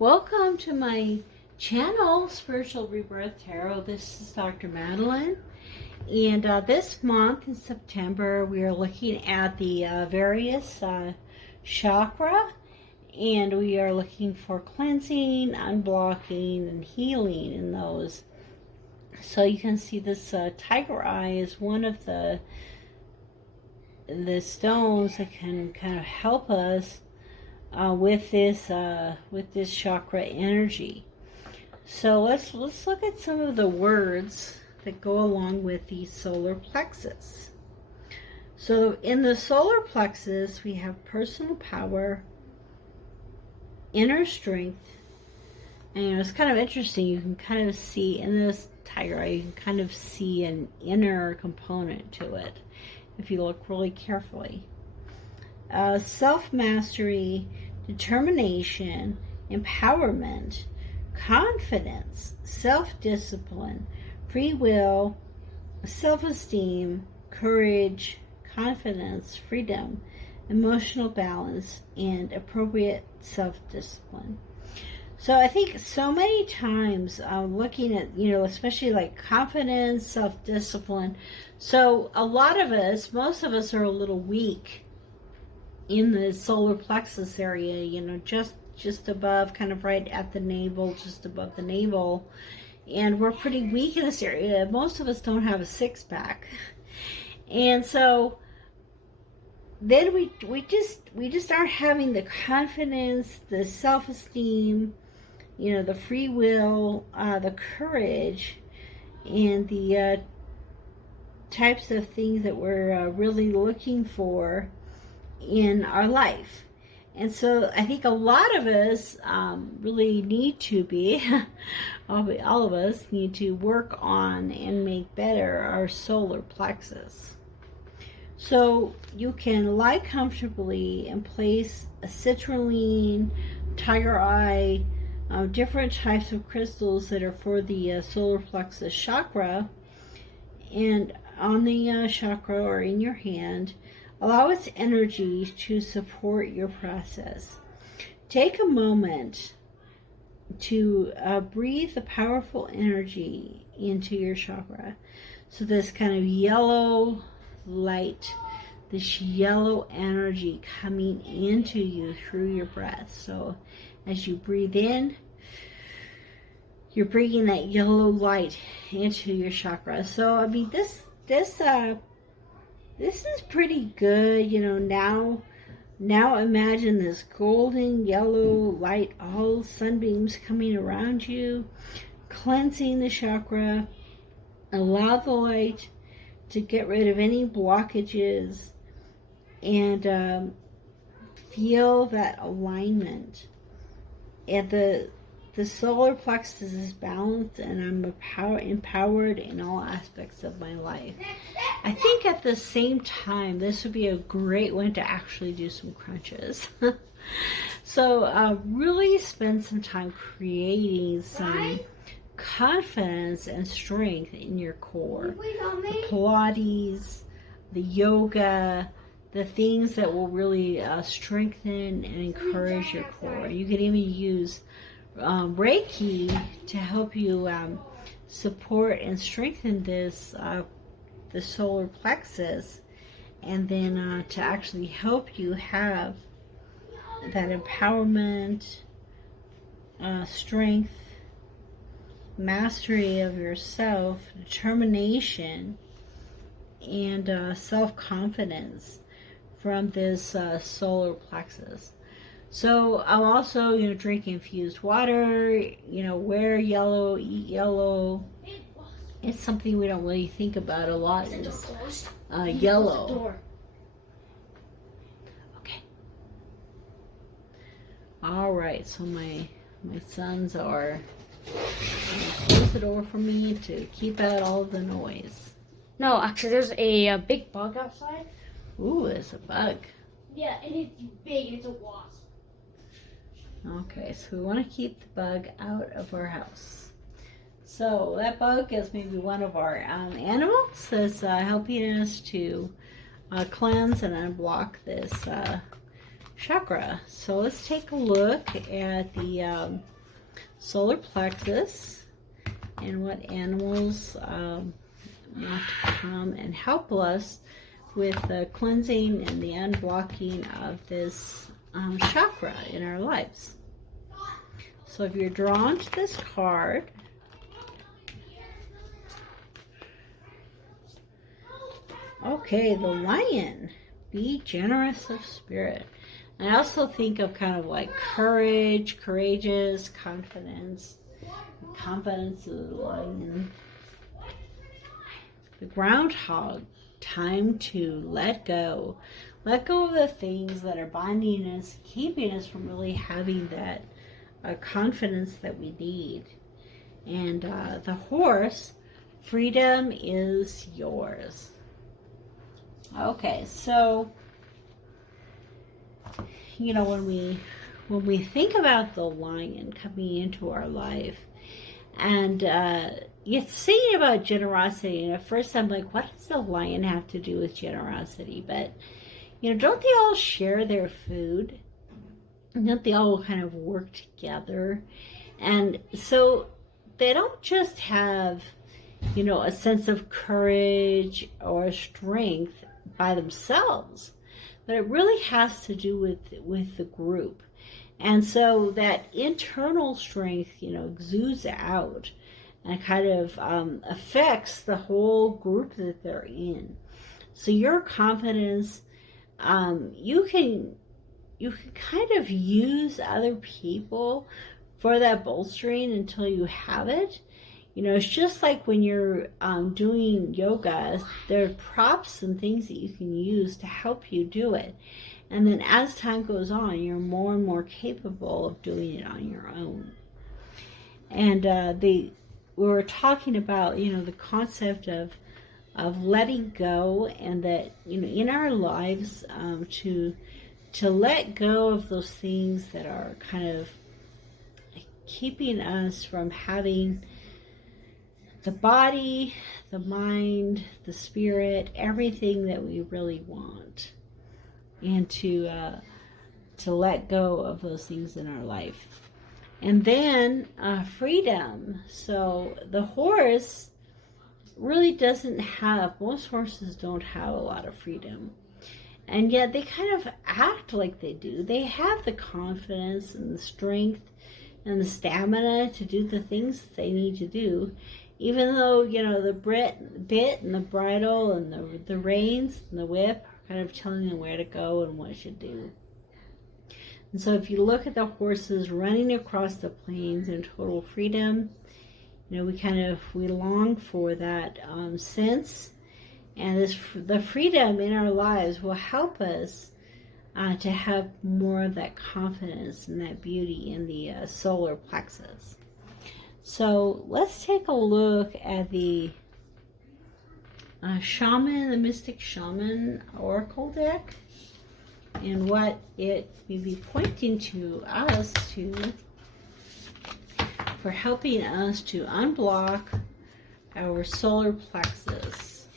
Welcome to my channel, Spiritual Rebirth Tarot. This is Dr. Madelyn, and this month in September we are looking at the various chakra, and we are looking for cleansing, unblocking, and healing in those. So you can see this tiger eye is one of the stones that can kind of help us with this chakra energy. So let's look at some of the words that go along with the solar plexus. So in the solar plexus we have personal power, inner strength, and it's kind of interesting. You can kind of see in this tiger eye, you can kind of see an inner component to it if you look really carefully. Self-mastery, determination, empowerment, confidence, self-discipline, free will, self-esteem, courage, confidence, freedom, emotional balance, and appropriate self-discipline. So I think so many times looking at, especially like confidence, self-discipline. So a lot of us, most of us are a little weak in the solar plexus area, just above, kind of right at the navel, just above the navel. And we're pretty weak in this area. Most of us don't have a six-pack. And so then we just aren't having the confidence, the self-esteem, the free will, the courage, and the types of things that we're really looking for in our life. And so I think a lot of us really need to be, all of us need to work on and make better our solar plexus. So you can lie comfortably and place a citrulline, tiger eye, different types of crystals that are for the solar plexus chakra, and on the chakra or in your hand. Allow its energy to support your process. Take a moment to breathe the powerful energy into your chakra. So this kind of yellow light, this yellow energy coming into you through your breath. So as you breathe in, you're bringing that yellow light into your chakra. So I mean, this is pretty good, now imagine this golden yellow light, all sunbeams coming around you, cleansing the chakra. Allow the light to get rid of any blockages, and feel that alignment. And the solar plexus is balanced, and I'm empowered in all aspects of my life. I think at the same time, this would be a great one to actually do some crunches. So really spend some time creating some confidence and strength in your core. The Pilates, the yoga, the things that will really strengthen and encourage your core. You can even use Reiki to help you support and strengthen this the solar plexus, and then to actually help you have that empowerment, strength, mastery of yourself, determination, and self-confidence from this solar plexus. So I'm also, drink infused water, wear yellow, eat yellow. It's something we don't really think about a lot, is yellow. Okay. All right, so my sons are close the door for me to keep out all the noise. No, actually, there's a big bug outside. Ooh, there's a bug. Yeah, and it's big, and it's a wasp. Okay, so we want to keep the bug out of our house. So that bug is maybe one of our animals that's helping us to cleanse and unblock this chakra. So let's take a look at the solar plexus and what animals want to come and help us with the cleansing and the unblocking of this chakra in our lives. So if you're drawn to this card, okay, the lion, be generous of spirit. I also think of kind of like courage, courageous, confidence. Confidence of the lion. The groundhog, time to let go. Let go of the things that are binding us, keeping us from really having that confidence that we need. And the horse, freedom is yours. Okay, so you know, when we think about the lion coming into our life, and it's thinking about generosity, and at first I'm like, what does the lion have to do with generosity? But you know, don't they all share their food? Don't they all kind of work together? And so they don't just have, you know, a sense of courage or strength by themselves, but it really has to do with the group. And so that internal strength, you know, exudes out and kind of affects the whole group that they're in. So your confidence, you can kind of use other people for that bolstering until you have it. You know, it's just like when you're doing yoga, there are props and things that you can use to help you do it. And then as time goes on, you're more and more capable of doing it on your own. And we were talking about, you know, the concept of letting go, and that, you know, in our lives, to let go of those things that are kind of keeping us from having the body, the mind, the spirit, everything that we really want, and to let go of those things in our life. And then freedom. So the horse really doesn't have, most horses don't have a lot of freedom, and yet they kind of act like they do. They have the confidence and the strength and the stamina to do the things that they need to do, even though, you know, the bit and the bridle and the reins and the whip are kind of telling them where to go and what to do. And so if you look at the horses running across the plains in total freedom, you know, we long for that sense, and the freedom in our lives will help us to have more of that confidence and that beauty in the solar plexus. So let's take a look at the Shaman, the Mystic Shaman Oracle deck, and what it may be pointing to us for helping us to unblock our solar plexus.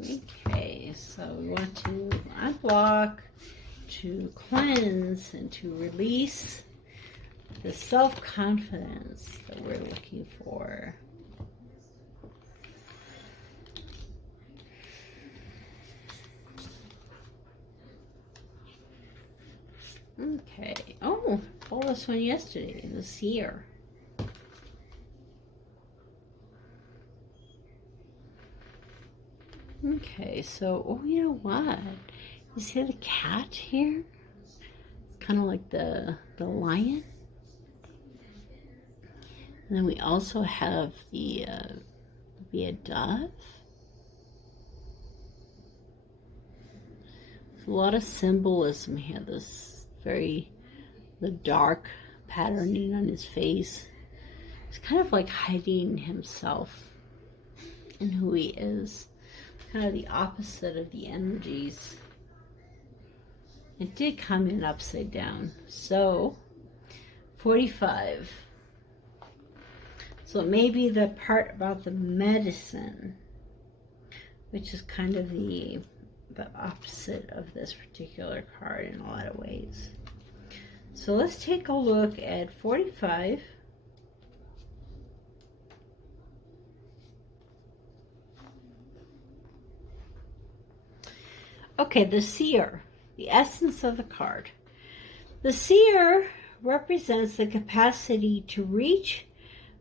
Okay, so we want to unblock, to cleanse, and to release the self-confidence that we're looking for. Okay. Oh, pulled this one yesterday, the seer. Okay, so, oh, you know what? You see the cat here? It's kind of like the lion. And then we also have the be a dove. There's a lot of symbolism here. This the dark patterning on his face. It's kind of like hiding himself and who he is. Kind of the opposite of the energies. It did come in upside down. So 45. So maybe the part about the medicine, which is kind of the the opposite of this particular card in a lot of ways. So let's take a look at 45. Okay, the seer, the essence of the card. The seer represents the capacity to reach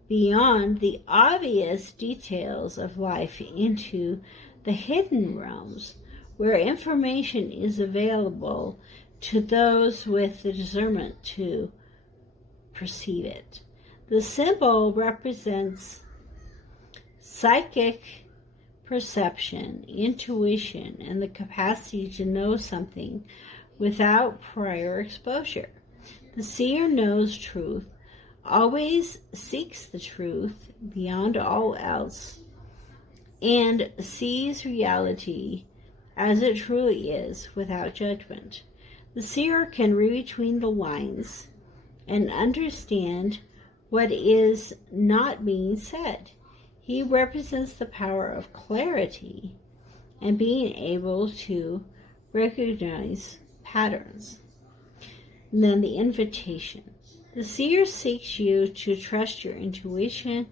beyond the obvious details of life into the hidden realms where information is available to those with the discernment to perceive it. The symbol represents psychic perception, intuition, and the capacity to know something without prior exposure. The seer knows truth, always seeks the truth beyond all else, and sees reality as it truly is without judgment. The seer can read between the lines and understand what is not being said. He represents the power of clarity and being able to recognize patterns. And then the invitation. The seer seeks you to trust your intuition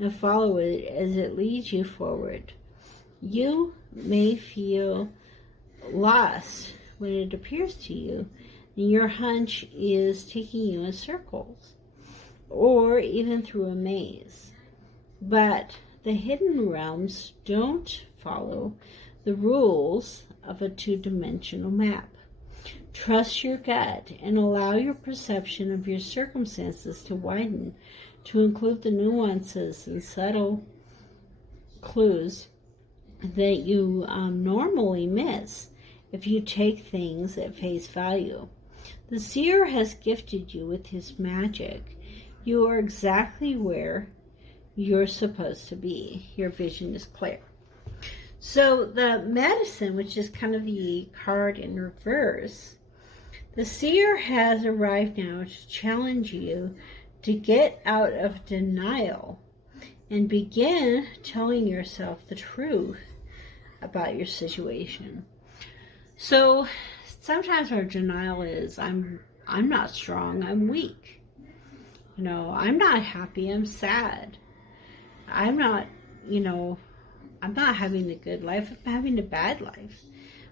and follow it as it leads you forward. You may feel lost when it appears to you, and your hunch is taking you in circles, or even through a maze. But the hidden realms don't follow the rules of a two-dimensional map. Trust your gut and allow your perception of your circumstances to widen to include the nuances and subtle clues that you normally miss if you take things at face value. The seer has gifted you with his magic. You are exactly where you're supposed to be. Your vision is clear. So the medicine, which is kind of the card in reverse, the seer has arrived now to challenge you to get out of denial and begin telling yourself the truth about your situation. So sometimes our denial is, I'm not strong, I'm weak. You know, I'm not happy, I'm sad. I'm not having a good life, I'm having a bad life.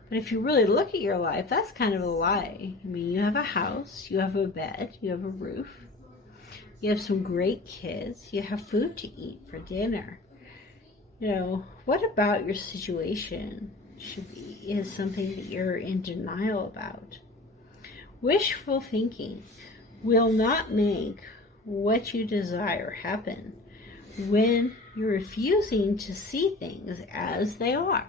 But if you really look at your life, that's kind of a lie. I mean, you have a house, you have a bed, you have a roof, you have some great kids, you have food to eat for dinner. You know, what about your situation is something that you're in denial about? Wishful thinking will not make what you desire happen when you're refusing to see things as they are.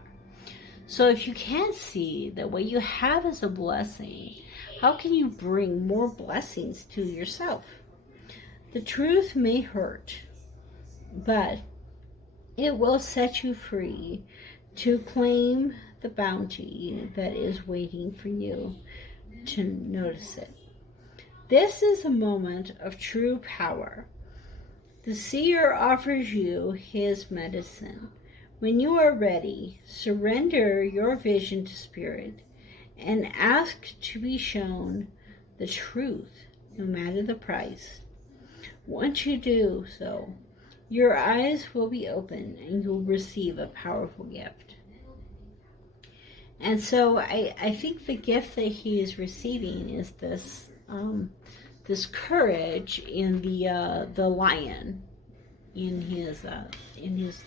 So if you can't see that what you have is a blessing, how can you bring more blessings to yourself? The truth may hurt, but it will set you free to claim the bounty that is waiting for you to notice it. This is a moment of true power. The seer offers you his medicine. When you are ready, surrender your vision to spirit and ask to be shown the truth, no matter the price. Once you do so, your eyes will be open and you'll receive a powerful gift. And so I think the gift that he is receiving is this this courage in the lion in his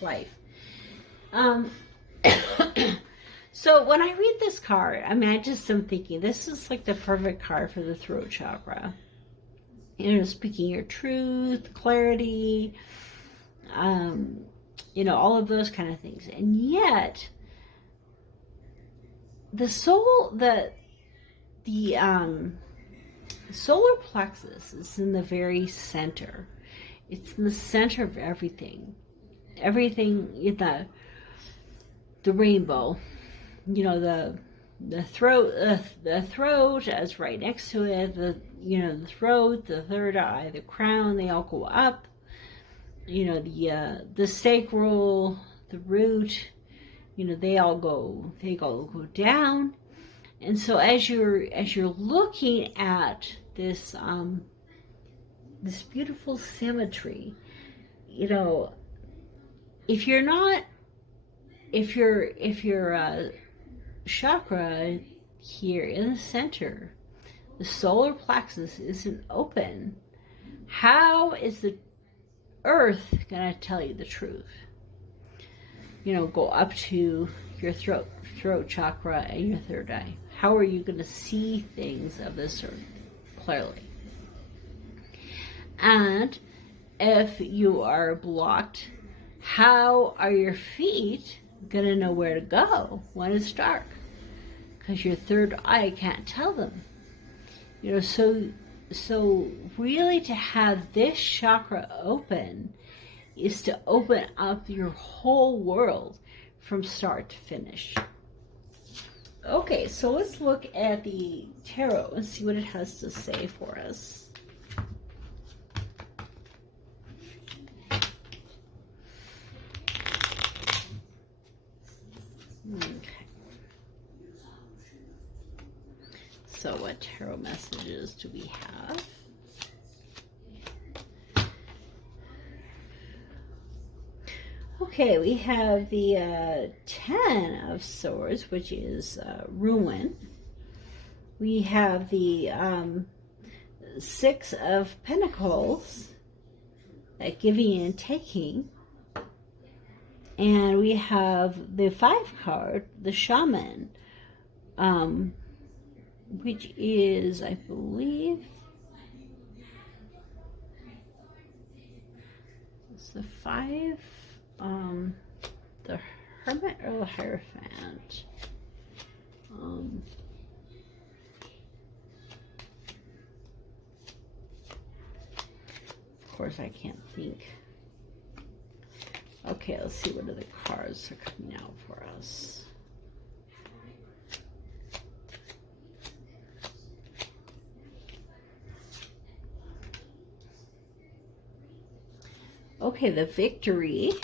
life. So when I read this card, I mean, I just am thinking this is like the perfect card for the throat chakra. You know, speaking your truth, clarity, you know, all of those kind of things. And yet, the solar plexus is in the very center. It's in the center of everything. Everything, the rainbow, you know, the throat is right next to it. The throat, the third eye, the crown, they all go up. You know, the sacral, the root, they all go down. And so as you're looking at this this beautiful symmetry, if your chakra here in the center, the solar plexus, isn't open, how is the earth going to tell you the truth? Go up to your throat chakra and your third eye. How are you going to see things of this earth clearly? And if you are blocked, how are your feet going to know where to go when it's dark? Because your third eye can't tell them. So really, to have this chakra open is to open up your whole world from start to finish. Okay, so let's look at the tarot and see what it has to say for us. Okay. So what tarot messages do we have? Okay, we have the 10 of Swords, which is ruin. We have the 6 of Pentacles, that giving and taking. And we have the 5 card, the Shaman, which is, I believe, it's the 5, the Hermit or the Hierophant. Of course, I can't think. Okay, let's see what other cards are coming out for us. Okay, the Victory.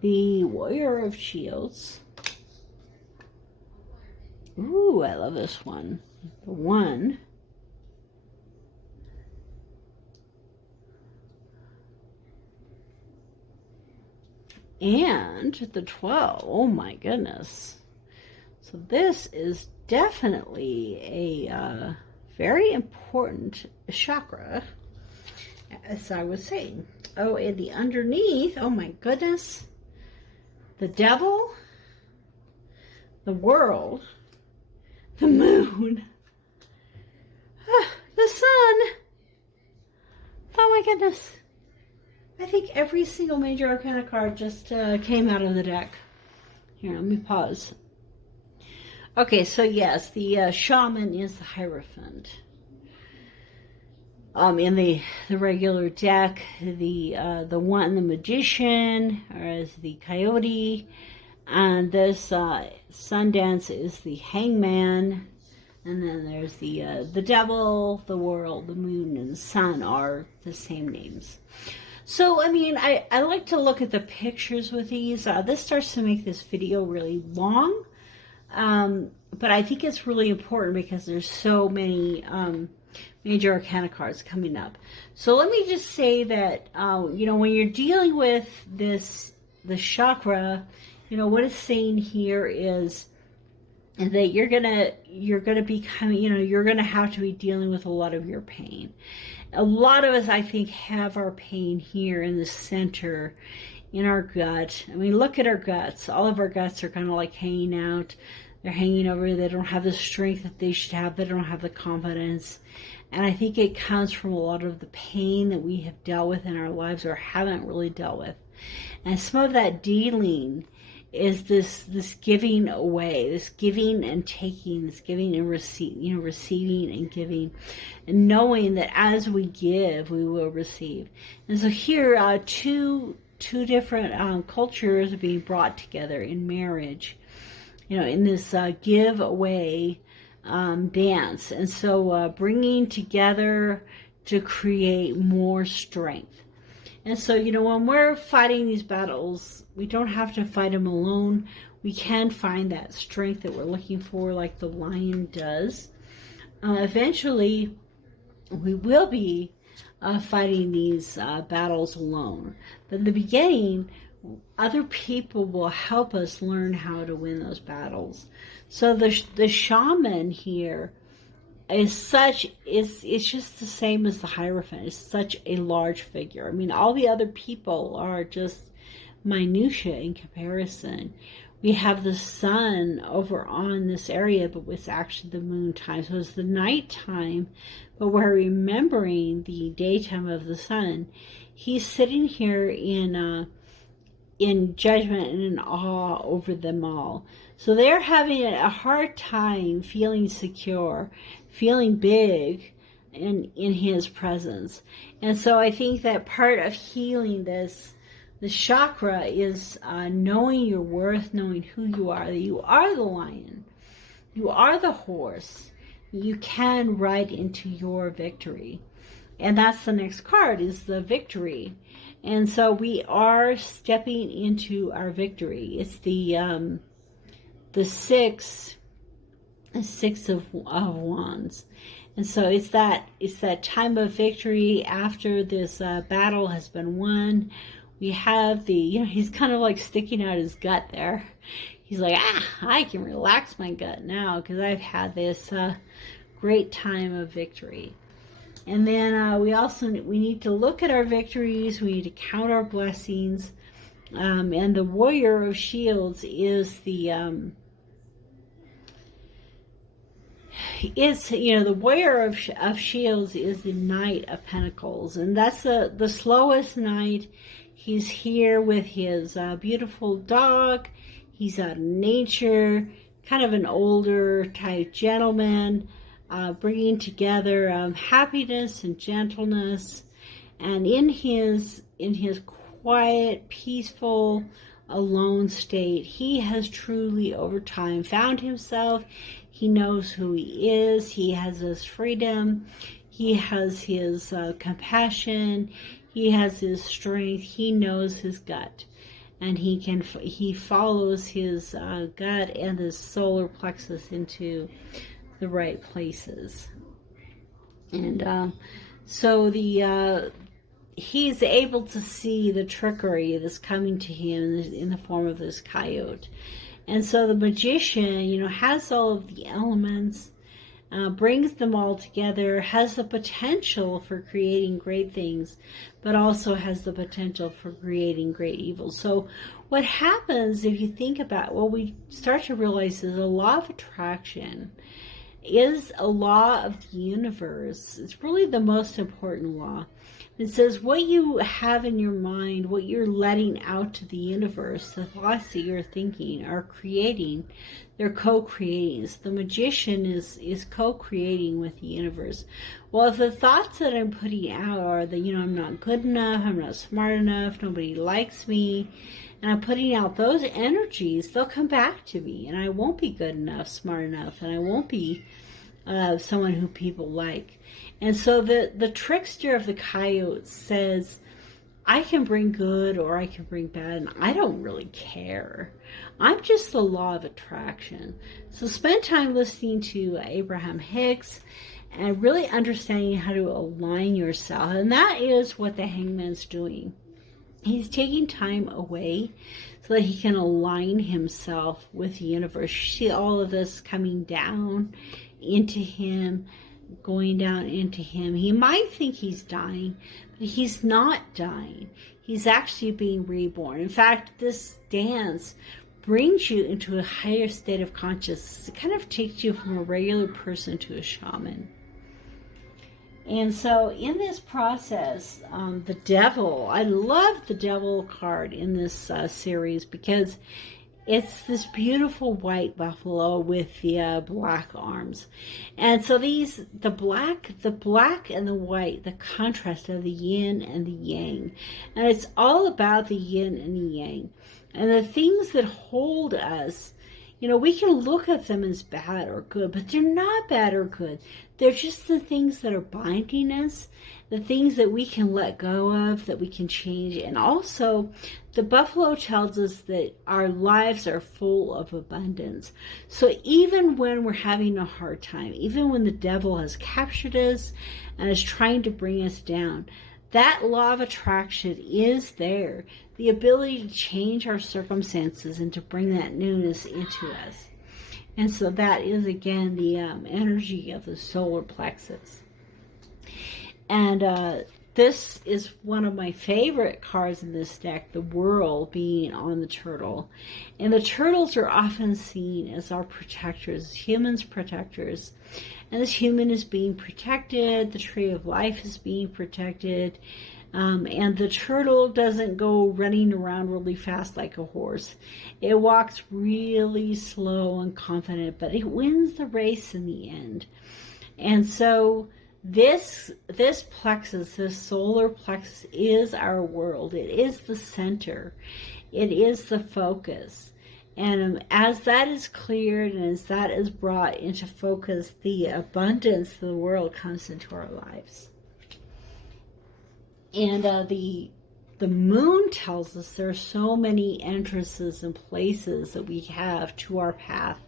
The Warrior of Shields. Ooh, I love this one. The 1. And the 12. Oh my goodness. So this is definitely a very important chakra, as I was saying. Oh, and the underneath, oh my goodness. The Devil, the World, the Moon, the Sun. Oh my goodness. I think every single major arcana card just came out of the deck. Here, let me pause. Okay, so yes, the Shaman is the Hierophant. In the regular deck, the one, the Magician, or is the Coyote, and this Sundance is the Hangman, and then there's the Devil, the World, the Moon, and the Sun are the same names. So, I mean, I like to look at the pictures with these. This starts to make this video really long, but I think it's really important because there's so many major arcana cards coming up. So let me just say that, when you're dealing with the chakra, what it's saying here is that you're gonna be coming, you're gonna have to be dealing with a lot of your pain. A lot of us, I think, have our pain here in the center, in our gut. I mean, look at our guts. All of our guts are kind of like hanging out. They're hanging over. They don't have the strength that they should have. They don't have the confidence. And I think it comes from a lot of the pain that we have dealt with in our lives or haven't really dealt with. And some of that dealing is this giving away, this giving and taking, this giving and receiving and giving, and knowing that as we give, we will receive. And so here, two different cultures are being brought together in marriage, in this give away dance. And so bringing together to create more strength. And so, you know, when we're fighting these battles, we don't have to fight them alone. We can find that strength that we're looking for, like the lion does. Eventually, we will be fighting these battles alone. But in the beginning, other people will help us learn how to win those battles. So the shaman here is such, it's just the same as the Hierophant. It's such a large figure. I mean, all the other people are just minutia in comparison. We have the sun over on this area, but it's actually the moon time. So it's the nighttime, but we're remembering the daytime of the sun. He's sitting here in judgment and in awe over them all. So they're having a hard time feeling secure, feeling big in his presence. And so I think that part of healing this chakra is knowing your worth, knowing who you are, that you are the lion, you are the horse, you can ride into your victory. And that's the next card, is the victory. And so we are stepping into our victory. It's the six of wands. And so it's that time of victory after this battle has been won. We have he's kind of like sticking out his gut there. He's like, I can relax my gut now because I've had this great time of victory. And then we need to look at our victories. We need to count our blessings. And the Warrior of Shields is the Warrior of Shields is the Knight of Pentacles, and that's the slowest knight. He's here with his beautiful dog. He's out in nature, kind of an older type gentleman, bringing together happiness and gentleness. And in his quiet, peaceful, alone state, he has truly over time found himself. He knows who he is. He has his freedom. He has his compassion. He has his strength. He knows his gut, and he follows his gut and his solar plexus into the right places. And so he's able to see the trickery that's coming to him in the form of this coyote. And so the magician, has all of the elements, brings them all together, has the potential for creating great things, but also has the potential for creating great evil. So what happens if you think about what we start to realize is a law of attraction is a law of the universe. It's really the most important law. It says what you have in your mind, what you're letting out to the universe, the thoughts that you're thinking are creating, they're co-creating. So the magician is co-creating with the universe. Well, if the thoughts that I'm putting out are that, I'm not good enough, I'm not smart enough, nobody likes me, and I'm putting out those energies, they'll come back to me, and I won't be good enough, smart enough, and I won't be someone who people like. And so the trickster of the coyote says, I can bring good or I can bring bad, and I don't really care. I'm just the law of attraction. So spend time listening to Abraham Hicks and really understanding how to align yourself. And that is what the Hangman's doing. He's taking time away so that he can align himself with the universe. You see all of this coming down into him, going down into him. He might think he's dying, but he's not dying. He's actually being reborn. In fact, this dance brings you into a higher state of consciousness. It kind of takes you from a regular person to a shaman. And so in this process, the devil, I love the devil card in this series because it's this beautiful white buffalo with the black arms. And so the black and the white, the contrast of the yin and the yang. And it's all about the yin and the yang. And the things that hold us we can look at them as bad or good, but they're not bad or good. They're just the things that are binding us, the things that we can let go of, that we can change. And also, the buffalo tells us that our lives are full of abundance. So even when we're having a hard time, even when the devil has captured us and is trying to bring us down, that law of attraction is there. The ability to change our circumstances and to bring that newness into us. And so that is, again, the energy of the solar plexus. And this is one of my favorite cards in this deck, the World, being on the turtle. And the turtles are often seen as our protectors, humans' protectors. And this human is being protected, the tree of life is being protected, and the turtle doesn't go running around really fast like a horse. It walks really slow and confident, but it wins the race in the end. And so this plexus, this solar plexus, is our world. It is the center. It is the focus. And as that is cleared and as that is brought into focus, the abundance of the world comes into our lives. And the moon tells us there are so many entrances and places that we have to our path.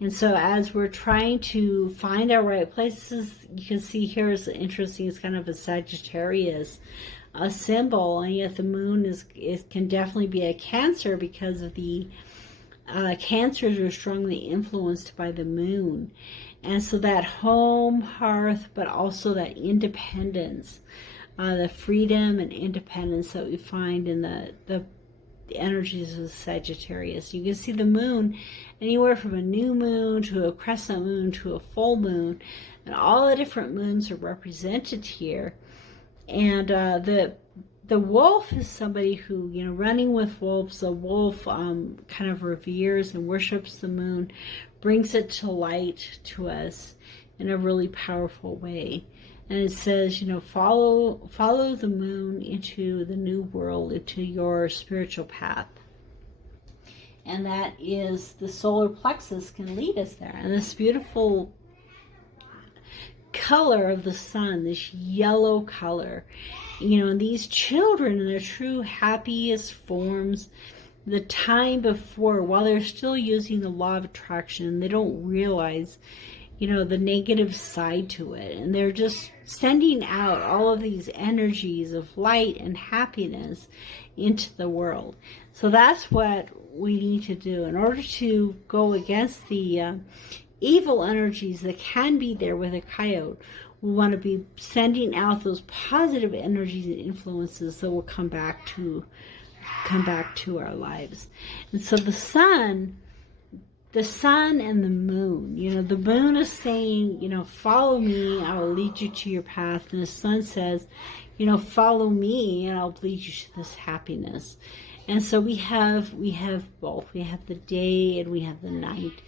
And so as we're trying to find our right places, you can see here is interesting, it's kind of a Sagittarius symbol, and yet the moon can definitely be a Cancer because of the Cancers are strongly influenced by the moon. And so that home, hearth, but also that independence, the freedom and independence that we find in the energies of Sagittarius. You can see the moon anywhere from a new moon to a crescent moon to a full moon, and all the different moons are represented here. And the wolf is somebody who, running with wolves, a wolf kind of reveres and worships the moon, brings it to light to us in a really powerful way. And it says, follow the moon into the new world, into your spiritual path. And that is, the solar plexus can lead us there. And this beautiful color of the sun, this yellow color, and these children in their true happiest forms, the time before, while they're still using the law of attraction, they don't realize, the negative side to it. And they're just sending out all of these energies of light and happiness into the world. So that's what we need to do in order to go against the evil energies that can be there with a coyote. We want to be sending out those positive energies and influences that will come back to our lives. And so the sun and the moon, the moon is saying, follow me, I will lead you to your path. And the sun says, follow me and I'll lead you to this happiness. And so we have both. We have the day and we have the night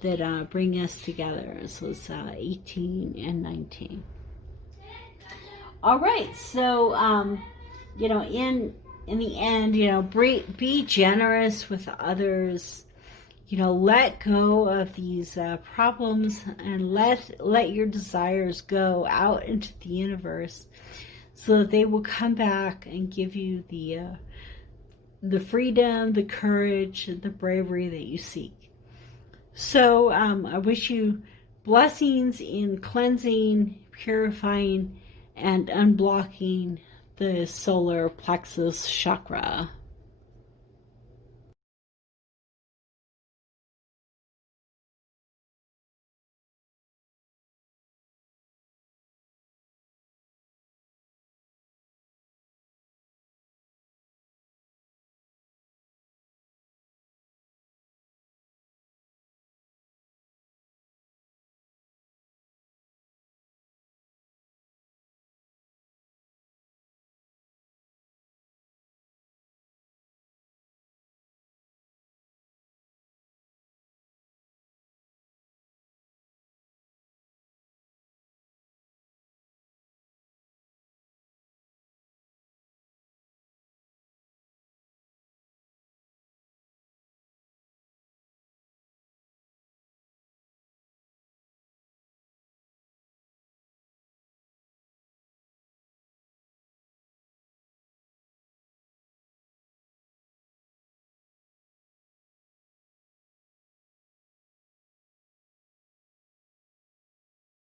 that bring us together. So it's 18 and 19. All right, so in the end, be generous with others. Let go of these problems and let your desires go out into the universe, so that they will come back and give you the freedom, the courage, the bravery that you seek. So I wish you blessings in cleansing, purifying, and unblocking the solar plexus chakra.